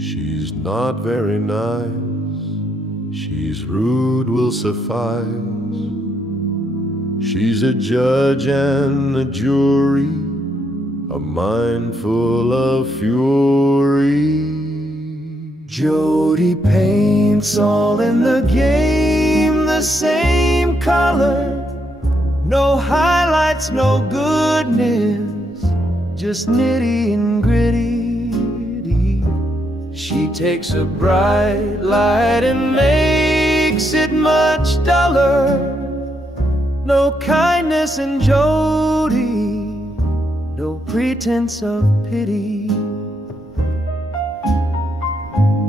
She's not very nice, she's rude will suffice. She's a judge and a jury, a mind full of fury. Jody paints all in the game the same color. No highlights, no goodness, just nitty and gritty. She takes a bright light and makes it much duller. No kindness in Jody, no pretense of pity.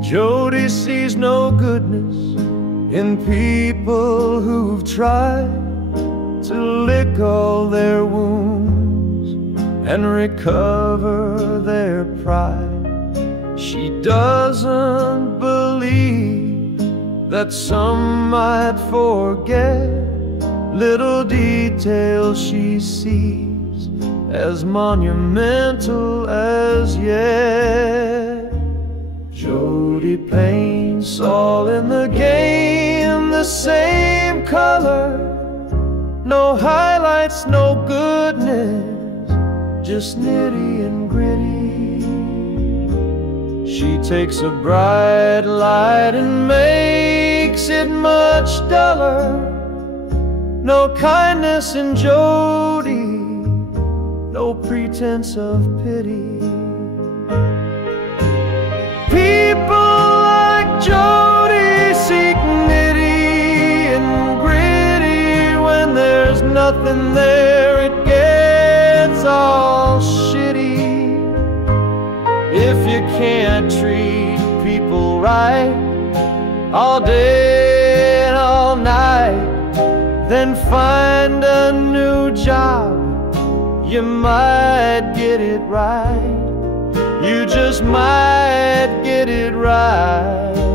Jody sees no goodness in people who've tried to lick all their wounds and recover their pride. She doesn't believe that some might forget little details she sees as monumental as yet. Jody paints all in the game the same color. No highlights, no goodness, just nitty and gritty. She takes a bright light and makes it much duller. No kindness in Jody, no pretense of pity. People like Jody seek nitty and gritty. When there's nothing there, it gets all shitty. If you can't treat people right all day and all night, then find a new job, you might get it right. You just might get it right.